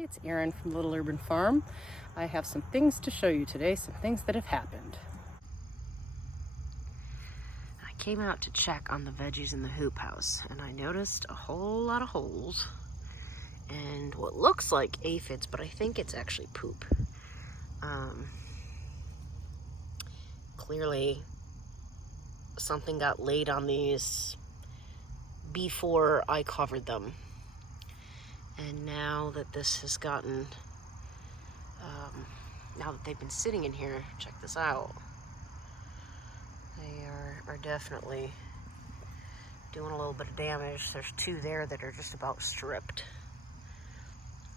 It's Erin from Little Urban Farm. I have some things to show you today, some things that have happened. I came out to check on the veggies in the hoop house and I noticed a whole lot of holes and what looks like aphids, but I think it's actually poop. Clearly something got laid on these before I covered them. And now that this has gotten, now that they've been sitting in here, check this out. They are definitely doing a little bit of damage. There's two there that are just about stripped.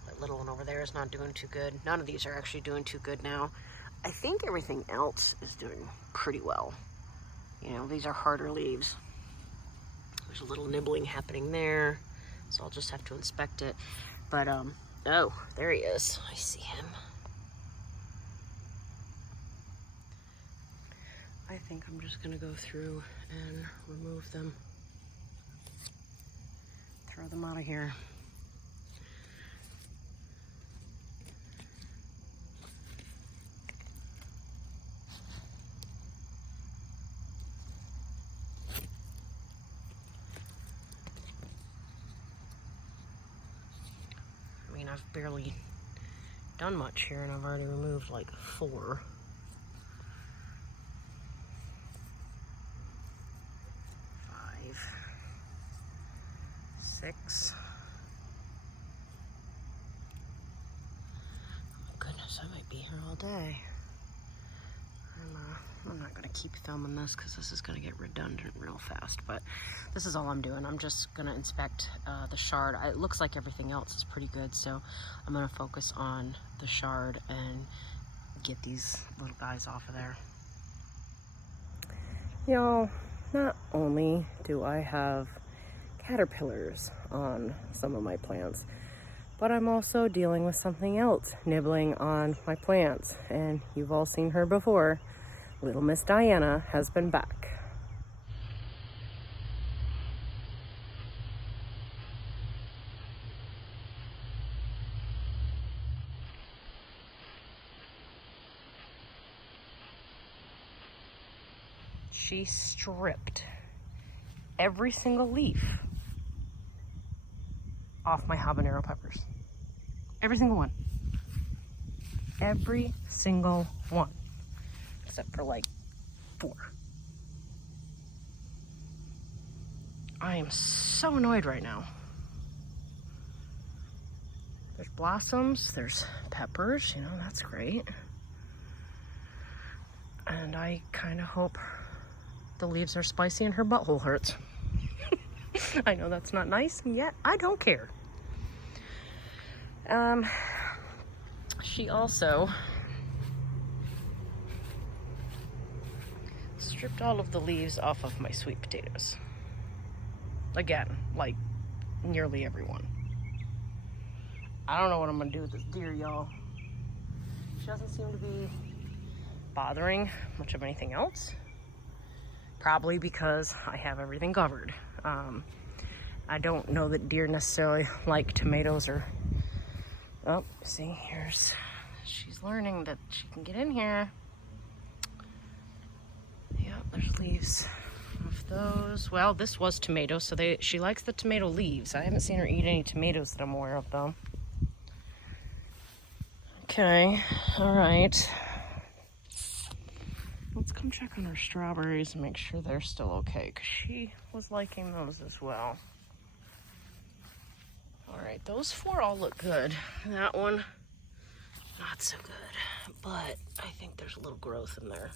That little one over there is not doing too good. None of these are actually doing too good now. I think everything else is doing pretty well. You know, these are harder leaves. There's a little nibbling happening there, so I'll just have to inspect it. But, oh, there he is. I see him. I think I'm just gonna go through and remove them. Throw them out of here. I mean, I've barely done much here and I've already removed like 4. 5, 6. Oh goodness, I might be here all day. I'm not gonna keep filming this because this is gonna get redundant real fast, but this is all I'm doing. I'm just gonna inspect the shard. It looks like everything else is pretty good, so I'm gonna focus on the shard and get these little guys off of there. Y'all, not only do I have caterpillars on some of my plants, but I'm also dealing with something else nibbling on my plants, and you've all seen her before. Little Miss Diana has been back. She stripped every single leaf off my habanero peppers. Every single one. Every single one. Except for like 4. I am so annoyed right now. There's blossoms, there's peppers, you know, that's great. And I kind of hope the leaves are spicy and her butthole hurts. I know that's not nice, and yet I don't care. She also stripped all of the leaves off of my sweet potatoes. Again, like nearly everyone. I don't know what I'm gonna do with this deer, y'all. She doesn't seem to be bothering much of anything else. Probably because I have everything covered. I don't know that deer necessarily like tomatoes or... Oh, see, she's learning that she can get in here. Yep, there's leaves of those. Well, this was tomatoes, so she likes the tomato leaves. I haven't seen her eat any tomatoes that I'm aware of, though. Okay, all right. Let's come check on her strawberries and make sure they're still okay, because she was liking those as well. All right, those 4 all look good. That one, not so good, but I think there's a little growth in there.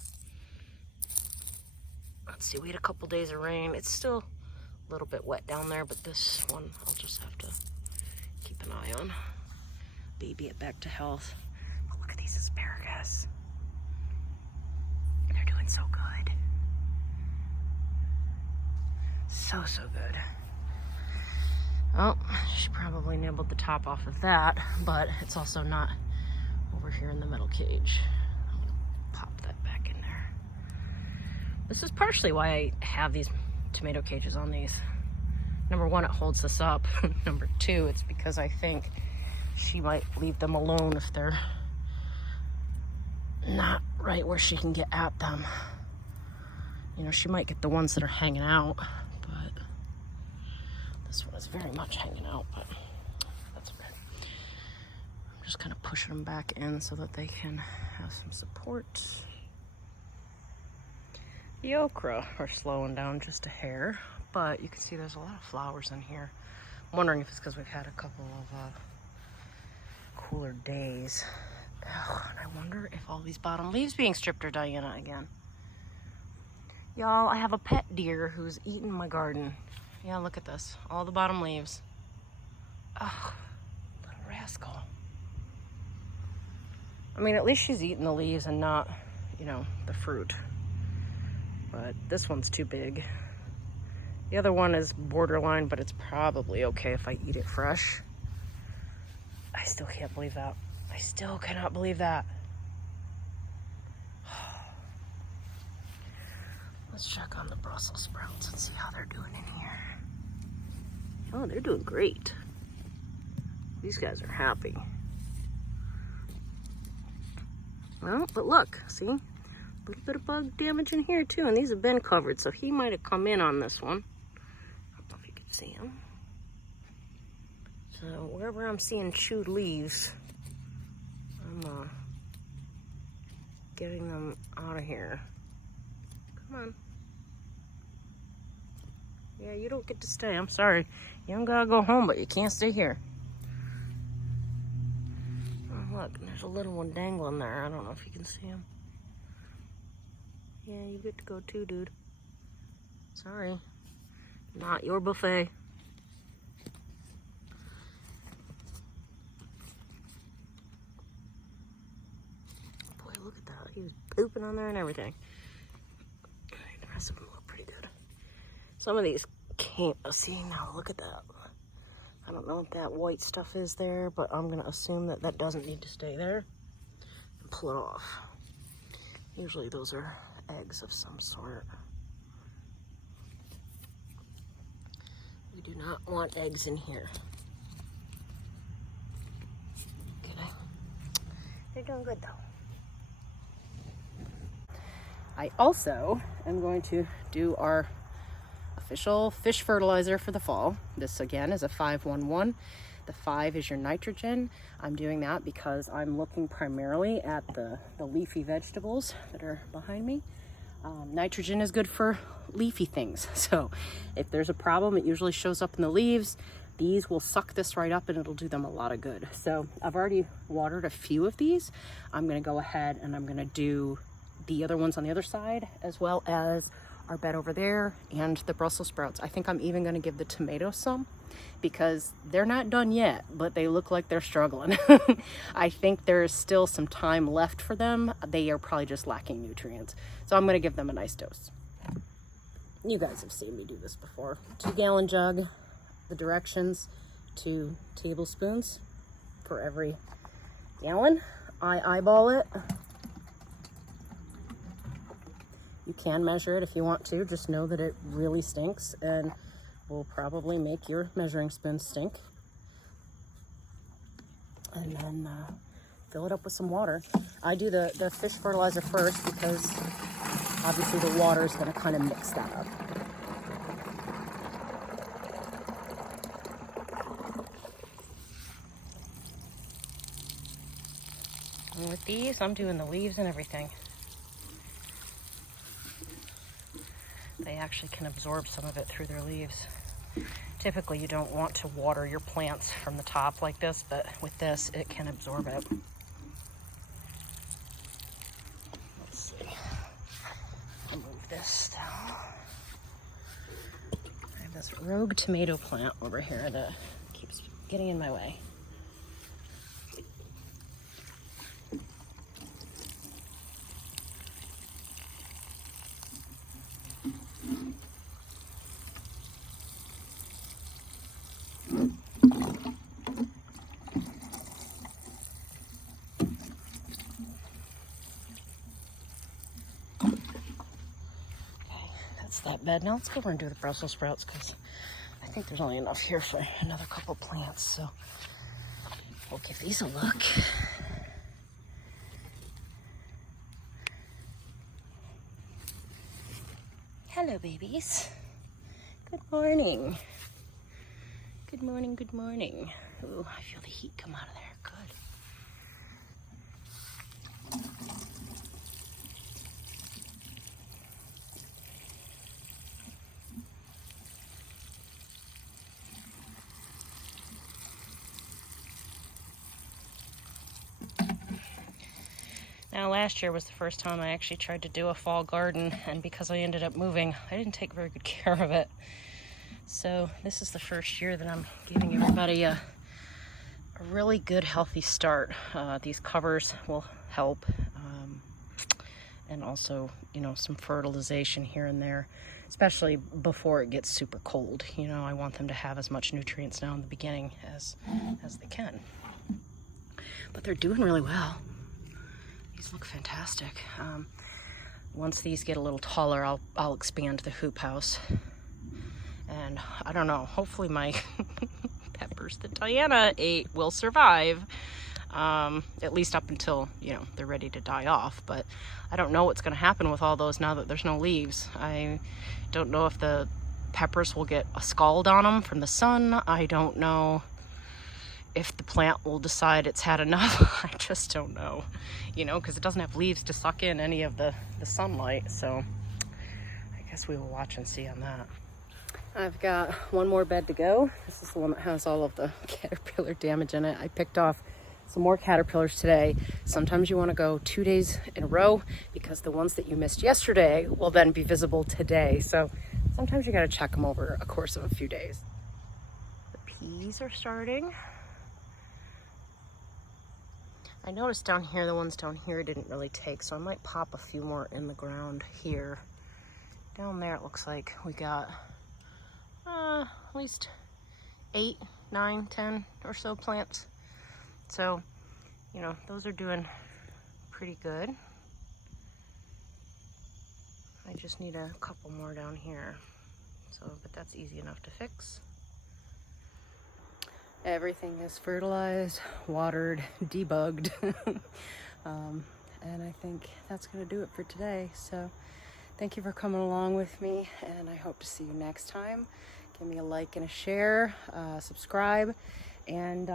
Let's see, we had a couple days of rain. It's still a little bit wet down there, but this one I'll just have to keep an eye on. Baby it back to health. But look at these asparagus. They're doing so good. So good. Oh, she probably nibbled the top off of that, but it's also not over here in the metal cage. I'm gonna pop that back in there. This is partially why I have these tomato cages on these. Number 1, it holds this up. Number 2, it's because I think she might leave them alone if they're not right where she can get at them. You know, she might get the ones that are hanging out, but this one is very much hanging out, but that's okay. I'm just kind of pushing them back in so that they can have some support. The okra are slowing down just a hair, but you can see there's a lot of flowers in here. I'm wondering if it's because we've had a couple of cooler days. Oh, and I wonder if all these bottom leaves being stripped are Diana again. Y'all, I have a pet deer who's eating my garden. Yeah, look at this. All the bottom leaves. Oh, little rascal. I mean, at least she's eating the leaves and not, you know, the fruit. But this one's too big. The other one is borderline, but it's probably okay if I eat it fresh. I still can't believe that. I still cannot believe that. Let's check on the Brussels sprouts and see how they're doing in here. Oh, they're doing great. These guys are happy. Well, but look, see? A little bit of bug damage in here too, and these have been covered, so he might have come in on this one. I don't know if you can see him. So wherever I'm seeing chewed leaves, I'm getting them out of here. Come on. Yeah, you don't get to stay. I'm sorry. You don't gotta go home, but you can't stay here. Oh, look, there's a little one dangling there. I don't know if you can see him. Yeah, you get to go too, dude. Sorry. Not your buffet. Boy, look at that. He was pooping on there and everything. The rest of them look pretty good. Some of these can't see now. Look at that. I don't know what that white stuff is there, but I'm going to assume that that doesn't need to stay there and pull it off. Usually those are eggs of some sort. We do not want eggs in here. Okay. They're doing good though. I also am going to do our official fish fertilizer for the fall. This again is a 5-1-1. The 5 is your nitrogen. I'm doing that because I'm looking primarily at the leafy vegetables that are behind me. Nitrogen is good for leafy things. So if there's a problem, it usually shows up in the leaves. These will suck this right up and it'll do them a lot of good. So I've already watered a few of these. I'm gonna go ahead and I'm gonna do the other ones on the other side, as well as our bed over there and the Brussels sprouts. I think I'm even gonna give the tomatoes some because they're not done yet, but they look like they're struggling. I think there's still some time left for them. They are probably just lacking nutrients. So I'm gonna give them a nice dose. You guys have seen me do this before. 2-gallon jug, the directions, 2 tablespoons for every gallon. I eyeball it. You can measure it if you want to. Just know that it really stinks and will probably make your measuring spoon stink. And then fill it up with some water. I do the fish fertilizer first because obviously the water is going to kind of mix that up. And with these, I'm doing the leaves and everything. They actually can absorb some of it through their leaves. Typically, you don't want to water your plants from the top like this, but with this, it can absorb it. Let's see. I'll move this down. I have this rogue tomato plant over here that keeps getting in my way. That bed. Now let's go over and do the Brussels sprouts because I think there's only enough here for another couple plants. So We'll give these a look. Hello, babies. Good morning. Good morning, good morning. Ooh, I feel the heat come out of there. Good. Now, last year was the first time I actually tried to do a fall garden, and because I ended up moving, I didn't take very good care of it. So this is the first year that I'm giving everybody a really good, healthy start. These covers will help, and also, you know, some fertilization here and there, especially before it gets super cold. You know, I want them to have as much nutrients now in the beginning as they can. But they're doing really well. These look fantastic. Once these get a little taller, I'll expand the hoop house. And I don't know, hopefully my peppers that Diana ate will survive. At least up until, you know, they're ready to die off. But I don't know what's going to happen with all those now that there's no leaves. I don't know if the peppers will get a scald on them from the sun. I don't know if the plant will decide it's had enough. I just don't know, you know, because it doesn't have leaves to suck in any of the sunlight. So I guess we will watch and see on that. I've got one more bed to go. This is the one that has all of the caterpillar damage in it. I picked off some more caterpillars today. Sometimes you want to go 2 days in a row because the ones that you missed yesterday will then be visible today. So sometimes you got to check them over a course of a few days. The peas are starting. I noticed down here, the ones down here didn't really take, so I might pop a few more in the ground here. Down there it looks like we got at least 8, 9, 10 or so plants. So, you know, those are doing pretty good. I just need a couple more down here. So, but that's easy enough to fix. Everything is fertilized, watered, debugged. And I think that's going to do it for today. So thank you for coming along with me, and I hope to see you next time. Give me a like and a share, subscribe, and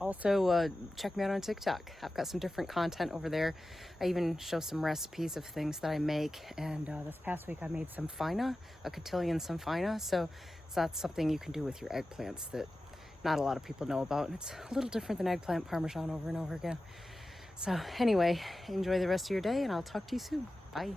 also check me out on TikTok. I've got some different content over there. I even show some recipes of things that I make, and this past week I made symphyna, a cotillion symphyna. So that's something you can do with your eggplants that not a lot of people know about, and it's a little different than eggplant parmesan over and over again. So anyway, enjoy the rest of your day, and I'll talk to you soon. Bye.